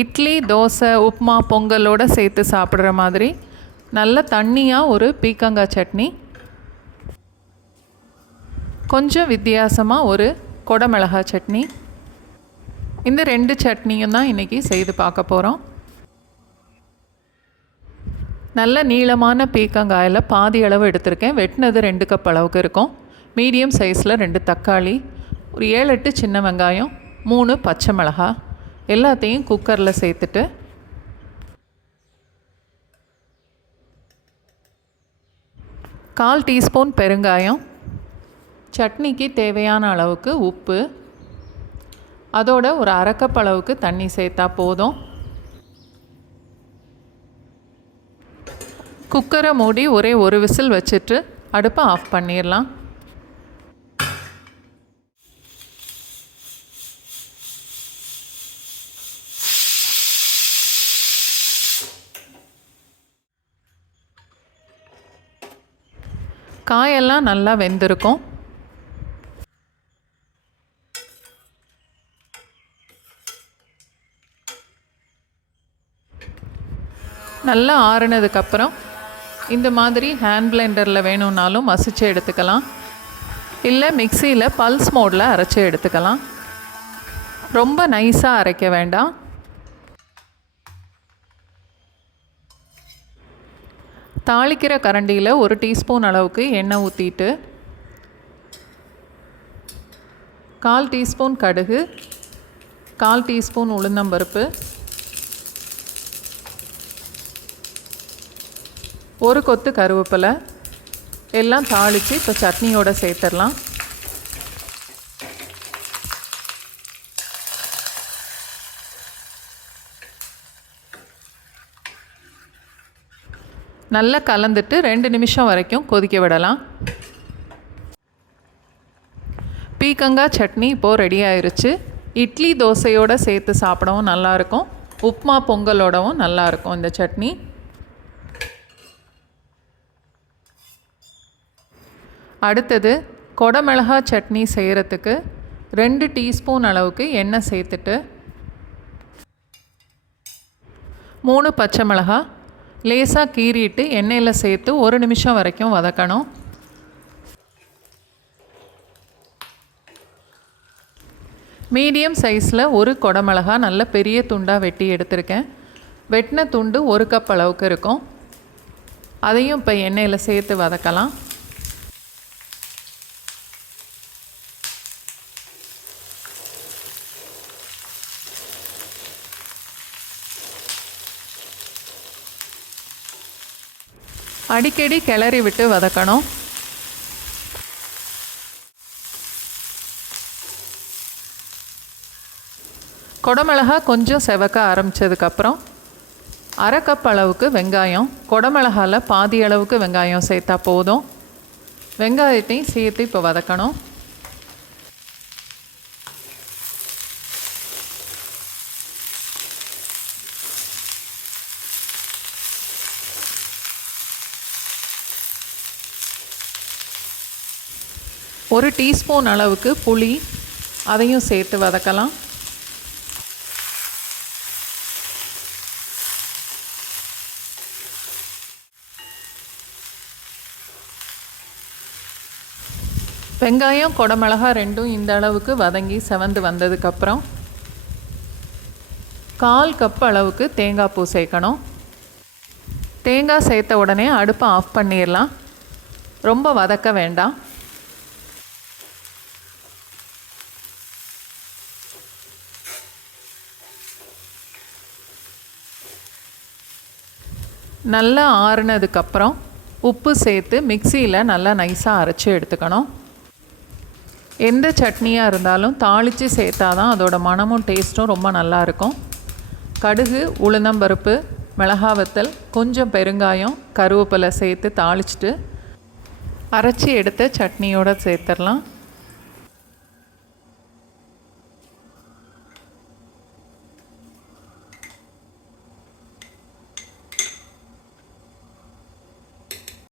இட்லி, தோசை, உப்புமா, பொங்கலோடு சேர்த்து சாப்பிட்ற மாதிரி நல்ல தண்ணியாக ஒரு பீக்கங்காய் சட்னி. கொஞ்சம் வித்தியாசமாக ஒரு கொடமிளகாய் சட்னி. இந்த 2 சட்னியும் தான் இன்றைக்கி செய்து பார்க்க போகிறோம். நல்ல நீளமான பீக்கங்காயில் பாதி அளவு எடுத்திருக்கேன். வெட்டினது 2 கப் அளவுக்கு இருக்கும். மீடியம் சைஸில் 2 தக்காளி, ஒரு 7-8 சின்ன வெங்காயம், 3 பச்சை மிளகாய் எல்லாத்தையும் குக்கரில் சேர்த்துட்டு கால் டீஸ்பூன் பெருங்காயம், சட்னிக்கு தேவையான அளவுக்கு உப்பு, அதோட ஒரு அரை கப் அளவுக்கு தண்ணி சேர்த்தா போதும். குக்கரை மூடி ஒரே ஒரு விசில் வச்சுட்டு அடுப்பை ஆஃப் பண்ணிடலாம். காயெல்லாம் நல்லா வெந்திருக்கும். நல்லா ஆறுனதுக்கப்புறம் இந்த மாதிரி ஹேண்ட் பிளெண்டரில் வேணும்னாலும் மசிச்சு எடுத்துக்கலாம், இல்லை மிக்சியில் பல்ஸ் மோடில் அரைச்சி எடுத்துக்கலாம். ரொம்ப நைஸாக அரைக்க வேண்டாம். தாளிக்கிற கரண்டியில் 1 டீஸ்பூன் அளவுக்கு எண்ணெய் ஊற்றிட்டு 1/4 டீஸ்பூன் கடுகு, 1/4 டீஸ்பூன் உளுந்தம்பருப்பு, 1 கொத்து கருவேப்பிலை எல்லாம் தாளித்து இப்போ சட்னியோடு சேர்த்துடலாம். நல்லா கலந்துட்டு 2 நிமிஷம் வரைக்கும் கொதிக்க விடலாம். பீக்கங்காய் சட்னி இப்போது ரெடி ஆயிருச்சு. இட்லி, தோசையோடு சேர்த்து சாப்பிடவும் நல்லாயிருக்கும், உப்புமா, பொங்கலோடவும் நல்லாயிருக்கும் இந்த சட்னி. அடுத்தது கொடமிளகாய் சட்னி செய்கிறதுக்கு 2 டீஸ்பூன் அளவுக்கு எண்ணெய் சேர்த்துட்டு 3 பச்சை மிளகாய் லேசாக கீறிட்டு எண்ணெயில் சேர்த்து 1 நிமிஷம் வரைக்கும் வதக்கணும். மீடியம் சைஸில் ஒரு கொடமிளகாய் நல்ல பெரிய துண்டாக வெட்டி எடுத்திருக்கேன். வெட்டின துண்டு 1 கப் அளவுக்கு இருக்கும். அதையும் இப்போ எண்ணெயில் சேர்த்து வதக்கலாம். அடிக்கடி கிளறி விட்டு வதக்கணும். கொடமிளகாய் கொஞ்சம் செவக்க ஆரம்பித்ததுக்கப்புறம் அரை கப் அளவுக்கு வெங்காயம், கொடமிளகாயில் பாதி அளவுக்கு வெங்காயம் சேர்த்தா போதும். வெங்காயத்தையும் சேர்த்து இப்போ வதக்கணும். ஒரு டீஸ்பூன் அளவுக்கு புளி அதையும் சேர்த்து வதக்கலாம். வெங்காயம், கொடமிளகாய் ரெண்டும் இந்த அளவுக்கு வதங்கி செவந்து வந்ததுக்கப்புறம் 1/4 கப் அளவுக்கு தேங்காய் பூ சேர்க்கணும். தேங்காய் சேர்த்த உடனே அடுப்பை ஆஃப் பண்ணிடலாம். ரொம்ப வதக்க வேண்டாம். நல்லா ஆறுனதுக்கப்புறம் உப்பு சேர்த்து மிக்சியில் நல்லா நைஸாக அரைச்சி எடுத்துக்கணும். எந்த சட்னியாக இருந்தாலும் தாளித்து சேர்த்தா தான் அதோட மணமும் டேஸ்ட்டும் ரொம்ப நல்லாயிருக்கும். கடுகு, உளுந்தம்பருப்பு, மிளகாய் வத்தல், கொஞ்சம் பெருங்காயம், கருவேப்பிலை சேர்த்து தாளிச்சிட்டு அரைச்சி எடுத்த சட்னியோடு சேர்த்துடலாம்.